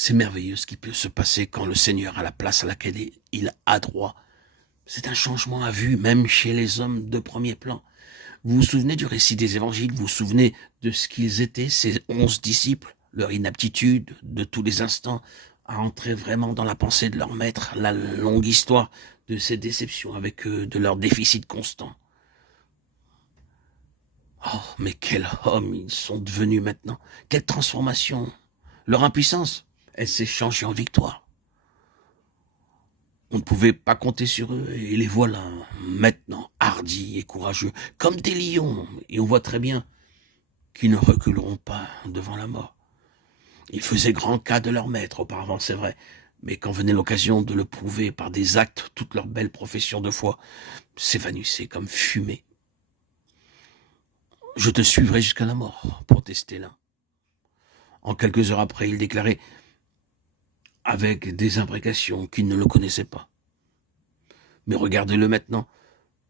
C'est merveilleux ce qui peut se passer quand le Seigneur a la place à laquelle il a droit. C'est un changement à vue, même chez les hommes de premier plan. Vous vous souvenez du récit des évangiles? Vous vous souvenez de ce qu'ils étaient, ces 11 disciples? Leur inaptitude de tous les instants à entrer vraiment dans la pensée de leur maître, la longue histoire de ces déceptions avec eux, de leur déficit constant. Oh, mais quels hommes ils sont devenus maintenant! Quelle transformation! Leur impuissance, elle s'est changée en victoire. On ne pouvait pas compter sur eux, et les voilà, maintenant, hardis et courageux, comme des lions, et on voit très bien qu'ils ne reculeront pas devant la mort. Ils faisaient grand cas de leur maître auparavant, c'est vrai, mais quand venait l'occasion de le prouver par des actes, toute leur belle profession de foi s'évanouissait comme fumée. « Je te suivrai jusqu'à la mort », protestait l'un. En quelques heures après, il déclarait avec des imprécations qu'il ne le connaissait pas. Mais regardez-le maintenant.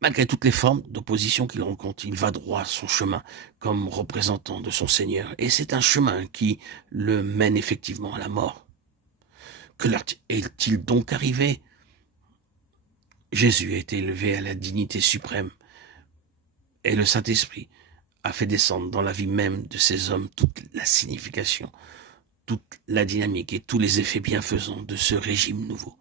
Malgré toutes les formes d'opposition qu'il rencontre, il va droit son chemin comme représentant de son Seigneur. Et c'est un chemin qui le mène effectivement à la mort. Que leur est-il donc arrivé? Jésus a été élevé à la dignité suprême et le Saint-Esprit a fait descendre dans la vie même de ces hommes toute la signification, toute la dynamique et tous les effets bienfaisants de ce régime nouveau.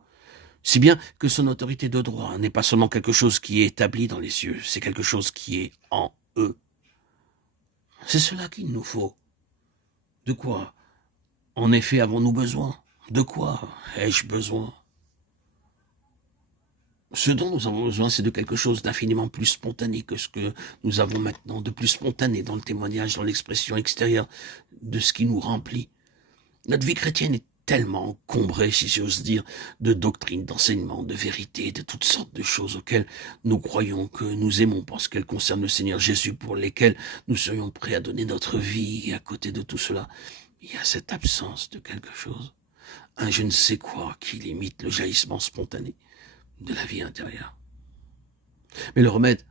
Si bien que son autorité de droit n'est pas seulement quelque chose qui est établi dans les cieux, c'est quelque chose qui est en eux. C'est cela qu'il nous faut. De quoi, en effet, avons-nous besoin? De quoi ai-je besoin? Ce dont nous avons besoin, c'est de quelque chose d'infiniment plus spontané que ce que nous avons maintenant, de plus spontané dans le témoignage, dans l'expression extérieure de ce qui nous remplit. Notre vie chrétienne est tellement encombrée, si j'ose dire, de doctrines, d'enseignements, de vérités, de toutes sortes de choses auxquelles nous croyons que nous aimons parce qu'elles concernent le Seigneur Jésus, pour lesquelles nous serions prêts à donner notre vie. Et à côté de tout cela, il y a cette absence de quelque chose, un je ne sais quoi qui limite le jaillissement spontané de la vie intérieure. Mais le remède,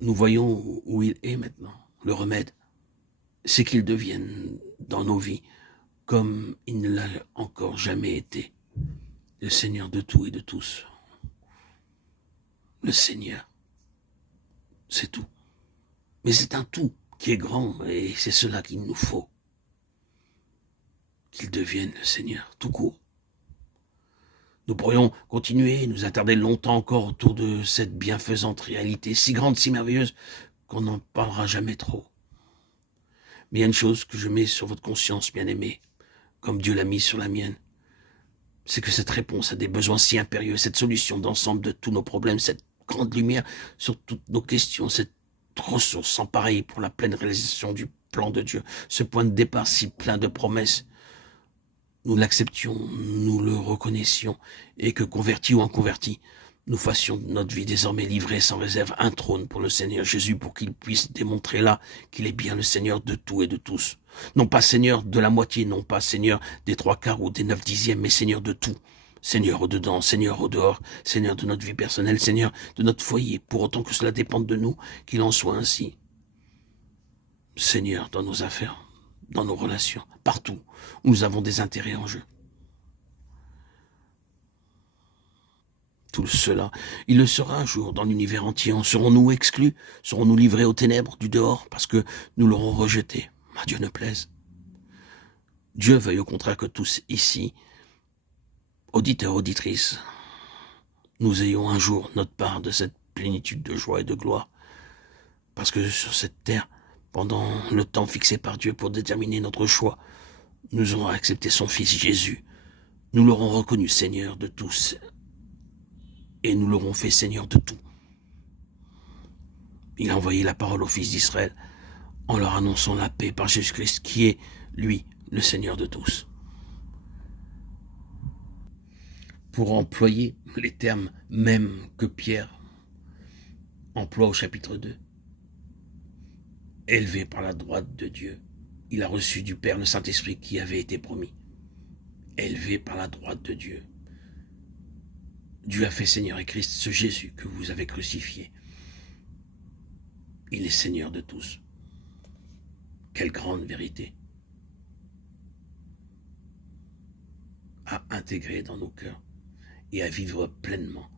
nous voyons où il est maintenant. Le remède, c'est qu'il devienne dans nos vies comme il ne l'a encore jamais été, le Seigneur de tout et de tous. Le Seigneur, c'est tout. Mais c'est un tout qui est grand, et c'est cela qu'il nous faut. Qu'il devienne le Seigneur, tout court. Nous pourrions continuer et nous attarder longtemps encore autour de cette bienfaisante réalité, si grande, si merveilleuse, qu'on n'en parlera jamais trop. Mais il y a une chose que je mets sur votre conscience, bien-aimée, comme Dieu l'a mise sur la mienne, c'est que cette réponse à des besoins si impérieux, cette solution d'ensemble de tous nos problèmes, cette grande lumière sur toutes nos questions, cette ressource sans pareil pour la pleine réalisation du plan de Dieu, ce point de départ si plein de promesses, nous l'acceptions, nous le reconnaissions, et que convertis ou inconvertis, nous fassions de notre vie désormais livrée sans réserve un trône pour le Seigneur Jésus, pour qu'il puisse démontrer là qu'il est bien le Seigneur de tout et de tous. Non pas Seigneur de la moitié, non pas Seigneur des 3/4 ou des 9/10, mais Seigneur de tout. Seigneur au dedans, Seigneur au dehors, Seigneur de notre vie personnelle, Seigneur de notre foyer, pour autant que cela dépende de nous, qu'il en soit ainsi. Seigneur dans nos affaires, dans nos relations, partout où nous avons des intérêts en jeu. Tout cela, il le sera un jour dans l'univers entier. En serons-nous exclus? Serons-nous livrés aux ténèbres du dehors parce que nous l'aurons rejeté? À Dieu ne plaise. Dieu veuille au contraire que tous ici, auditeurs, auditrices, nous ayons un jour notre part de cette plénitude de joie et de gloire. Parce que sur cette terre, pendant le temps fixé par Dieu pour déterminer notre choix, nous aurons accepté son Fils Jésus. Nous l'aurons reconnu Seigneur de tous et nous l'aurons fait Seigneur de tout. Il a envoyé la parole aux fils d'Israël en leur annonçant la paix par Jésus-Christ qui est, lui, le Seigneur de tous. Pour employer les termes mêmes que Pierre emploie au chapitre 2, élevé par la droite de Dieu, il a reçu du Père le Saint-Esprit qui avait été promis. Élevé par la droite de Dieu. Dieu a fait Seigneur et Christ ce Jésus que vous avez crucifié. Il est Seigneur de tous. Quelle grande vérité! à intégrer dans nos cœurs et à vivre pleinement